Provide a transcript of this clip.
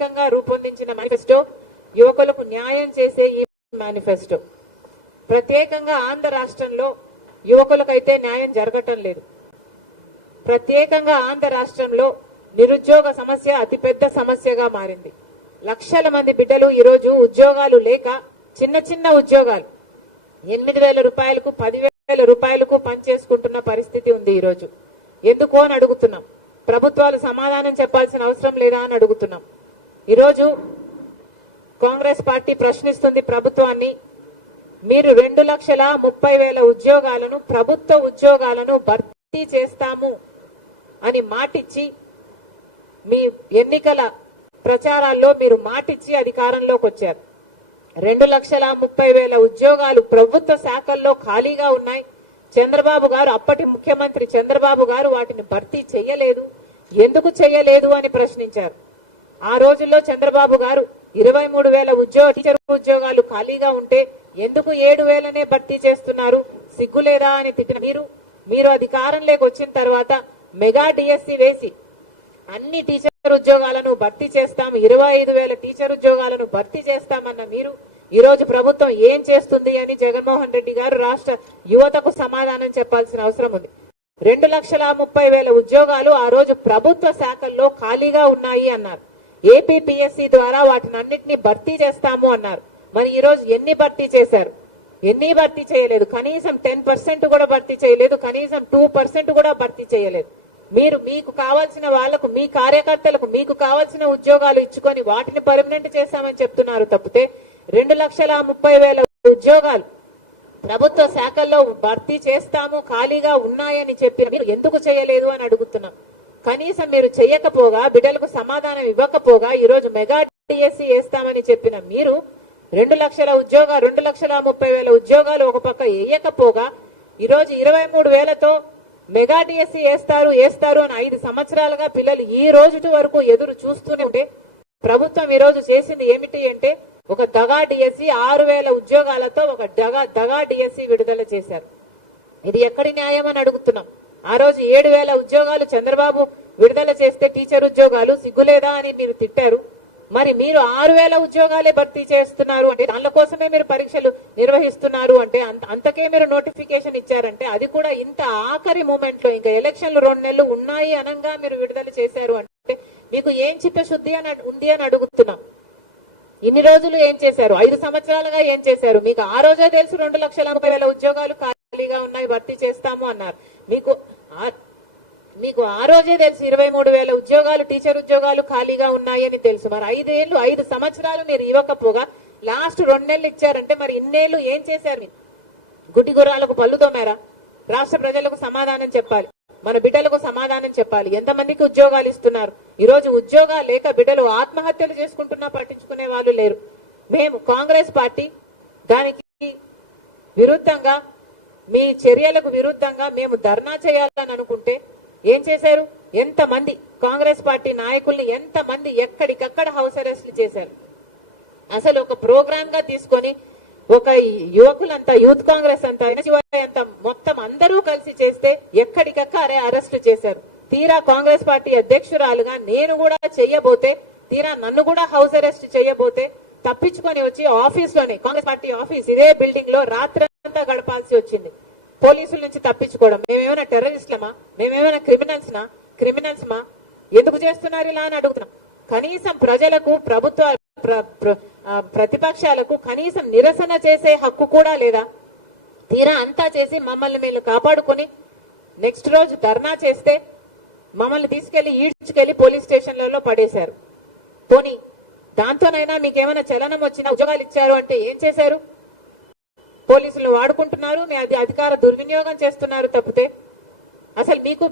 ప్రత్యేకంగా రూపొందించిన మేనిఫెస్టో యువకులకు న్యాయం చేసే ఈ మేనిఫెస్టో ప్రత్యేకంగా ఆంధ్ర రాష్ట్రంలో యువకులకైతే న్యాయం జరగటం లేదు. ప్రత్యేకంగా ఆంధ్ర రాష్ట్రంలో నిరుద్యోగ సమస్య అతిపెద్ద సమస్యగా మారింది. లక్షల మంది బిడ్డలు ఈరోజు ఉద్యోగాలు లేక చిన్న చిన్న ఉద్యోగాలు. ఎనిమిది వేల రూపాయలకు పదివేల రూపాయలకు పనిచేసుకుంటున్న పరిస్థితి ఉంది ఈరోజు. ఎందుకు అని అడుగుతున్నాం. ప్రభుత్వాలు సమాధానం చెప్పాల్సిన అవసరం లేదా అని అడుగుతున్నాం. ఈరోజు కాంగ్రెస్ పార్టీ ప్రశ్నిస్తుంది ప్రభుత్వాన్ని. మీరు రెండు లక్షల ముప్పై వేల ఉద్యోగాలను ప్రభుత్వ ఉద్యోగాలను భర్తీ చేస్తాము అని మాటిచ్చి మీ ఎన్నికల ప్రచారాల్లో మీరు మాటిచ్చి అధికారంలోకి వచ్చారు. రెండు లక్షల ముప్పై వేల ఉద్యోగాలు ప్రభుత్వ శాఖల్లో ఖాళీగా ఉన్నాయి. చంద్రబాబు గారు అప్పటి ముఖ్యమంత్రి చంద్రబాబు గారు వాటిని భర్తీ చేయలేదు. ఎందుకు చేయలేదు అని ప్రశ్నించారు. ఆ రోజుల్లో చంద్రబాబు గారు ఇరవై మూడు వేల ఉద్యోగ టీచర్ ఉద్యోగాలు ఖాళీగా ఉంటే ఎందుకు ఏడు వేలనే భర్తీ చేస్తున్నారు? సిగ్గులేదా అని తిట్టిన మీరు? మీరు అధికారంలోకి వచ్చిన తర్వాత మెగా డిఎస్సి వేసి అన్ని టీచర్ ఉద్యోగాలను భర్తీ చేస్తాం ఇరవై ఐదు వేల టీచర్ ఉద్యోగాలను భర్తీ చేస్తామన్న మీరు ఈ రోజు ప్రభుత్వం ఏం చేస్తుంది అని జగన్మోహన్ రెడ్డి గారు రాష్ట్ర యువతకు సమాధానం చెప్పాల్సిన అవసరం ఉంది. రెండు లక్షల ముప్పై వేల ఉద్యోగాలు ఆ రోజు ప్రభుత్వ శాఖల్లో ఖాళీగా ఉన్నాయి అన్నారు. ఏపీపీఎస్సీ ద్వారా వాటిని అన్నింటినీ భర్తీ చేస్తాము అన్నారు. మరి ఈ రోజు ఎన్ని భర్తీ చేశారు? ఎన్ని భర్తీ చేయలేదు? కనీసం టెన్ పర్సెంట్ కూడా భర్తీ చేయలేదు కనీసం టూ పర్సెంట్ కూడా భర్తీ చేయలేదు. మీరు మీకు కావాల్సిన వాళ్ళకు మీ కార్యకర్తలకు మీకు కావాల్సిన ఉద్యోగాలు ఇచ్చుకొని వాటిని పర్మనెంట్ చేశామని చెప్తున్నారు తప్పితే రెండు లక్షల ముప్పై వేల ఉద్యోగాలు ప్రభుత్వ శాఖల్లో భర్తీ చేస్తాము ఖాళీగా ఉన్నాయని చెప్పి మీరు ఎందుకు చేయలేదు అని అడుగుతున్నాం. కనీసం మీరు చేయకపోగా బిడ్డలకు సమాధానం ఇవ్వకపోగా ఈరోజు మెగా టీఎస్సీ వేస్తామని చెప్పిన మీరు రెండు లక్షల ఉద్యోగ రెండు లక్షల ముప్పై వేల ఉద్యోగాలు ఒక పక్క వేయకపోగా ఈ రోజు ఇరవై మూడు వేలతో మెగా డిఎస్సీ వేస్తారు వేస్తారు అని ఐదు సంవత్సరాలుగా పిల్లలు ఈ రోజు వరకు ఎదురు చూస్తూనే ఉంటే ప్రభుత్వం ఈరోజు చేసింది ఏమిటి అంటే ఒక దగా డిఎస్సీ ఆరు వేల ఉద్యోగాలతో ఒక దగా దగా డిఎస్సీ విడుదల చేశారు. ఇది ఎక్కడి న్యాయం అని అడుగుతున్నాం. ఆ రోజు ఏడు వేల ఉద్యోగాలు చంద్రబాబు విడుదల చేస్తే టీచర్ ఉద్యోగాలు సిగ్గులేదా అని మీరు తిట్టారు. మరి మీరు ఆరు వేల ఉద్యోగాలే భర్తీ చేస్తున్నారు అంటే దానిల కోసమే మీరు పరీక్షలు నిర్వహిస్తున్నారు అంటే అంత అంతకే మీరు నోటిఫికేషన్ ఇచ్చారంటే అది కూడా ఇంత ఆఖరి మూమెంట్లో ఇంకా ఎలక్షన్లు రెండు నెలలు ఉన్నాయి అనంగా మీరు విడుదల చేశారు అంటే మీకు ఏం చిత్తశుద్ధి అని ఉంది అని అడుగుతున్నాం. ఇన్ని రోజులు ఏం చేశారు? ఐదు సంవత్సరాలుగా ఏం చేశారు? మీకు ఆ రోజే తెలుసు రెండు లక్షల ముప్పై వేల ఉద్యోగాలు ఖాళీగా ఉన్నాయి భర్తీ చేస్తాము అన్నారు. మీకు ఆ- మీకు ఆ రోజే తెలుసు ఇరవై మూడు వేల ఉద్యోగాలు టీచర్ ఉద్యోగాలు ఖాళీగా ఉన్నాయని తెలుసు. మరి ఐదేళ్ళు ఐదు సంవత్సరాలు మీరు ఇవ్వకపోగా లాస్ట్ రెండు నెలలు ఇచ్చారంటే మరి ఇన్నేళ్ళు ఏం చేశారు మీరు? గుడ్డి గుర్రాలకు పళ్ళు తోమారా? రాష్ట్ర ప్రజలకు సమాధానం చెప్పాలి. మన బిడ్డలకు సమాధానం చెప్పాలి. ఎంతమందికి ఉద్యోగాలు ఇస్తున్నారు? ఈ రోజు ఉద్యోగాలు లేక బిడ్డలు ఆత్మహత్యలు చేసుకుంటున్నా పట్టించుకునే వాళ్ళు లేరు. మేము కాంగ్రెస్ పార్టీ దానికి విరుద్ధంగా మీ చర్యలకు విరుద్ధంగా మేము ధర్నా చేయాలని అనుకుంటే ఏం చేశారు? ఎంతమంది కాంగ్రెస్ పార్టీ నాయకుల్ని ఎంతమంది ఎక్కడికక్కడ హౌస్ అరెస్ట్లు చేశారు? అసలు ఒక ప్రోగ్రామ్గా తీసుకొని ఒక యువకులంతా యూత్ కాంగ్రెస్ అంతా NSUI అంతా మొత్తం అందరూ కలిసి చేస్తే ఎక్కడికక్కడే అరెస్ట్ చేశారు. తీరా కాంగ్రెస్ పార్టీ అధ్యక్షురాలుగా నేను కూడా చెయ్యబోతే తీరా నన్ను కూడా హౌస్ అరెస్ట్ చేయబోతే తప్పించుకొని వచ్చి ఆఫీస్లోనే కాంగ్రెస్ పార్టీ ఆఫీస్ ఇదే బిల్డింగ్లో అంతా గడపాల్సి వచ్చింది. పోలీసుల నుంచి తప్పించుకోవడం. మేమేమైనా టెర్రరిస్ట్లమా? మేమేమైనా క్రిమినల్స్నా? క్రిమినల్స్మా? క్రిమినల్స్ మా ఎందుకు చేస్తున్నారు ఇలా అని అడుగుతున్నాం. కనీసం ప్రజలకు ప్రభుత్వ ప్ర- ప్రతిపక్షాలకు కనీసం నిరసన చేసే హక్కు కూడా లేదా? తీరా అంతా చేసి మమ్మల్ని మేము కాపాడుకొని నెక్స్ట్ రోజు ధర్నా చేస్తే మమ్మల్ని తీసుకెళ్ళి ఈడ్చుకెళ్ళి పోలీస్ స్టేషన్లలో పడేశారు. పోనీ దాంతోనైనా మీకేమైనా చలనం వచ్చినా ఉద్యోగాలు ఇచ్చారు అంటే ఏం చేశారు? పోలీసులు వాడుకుంటున్నారు మీ అది అధికార దుర్వినియోగం చేస్తున్నారు తప్పితే. అసలు మీకు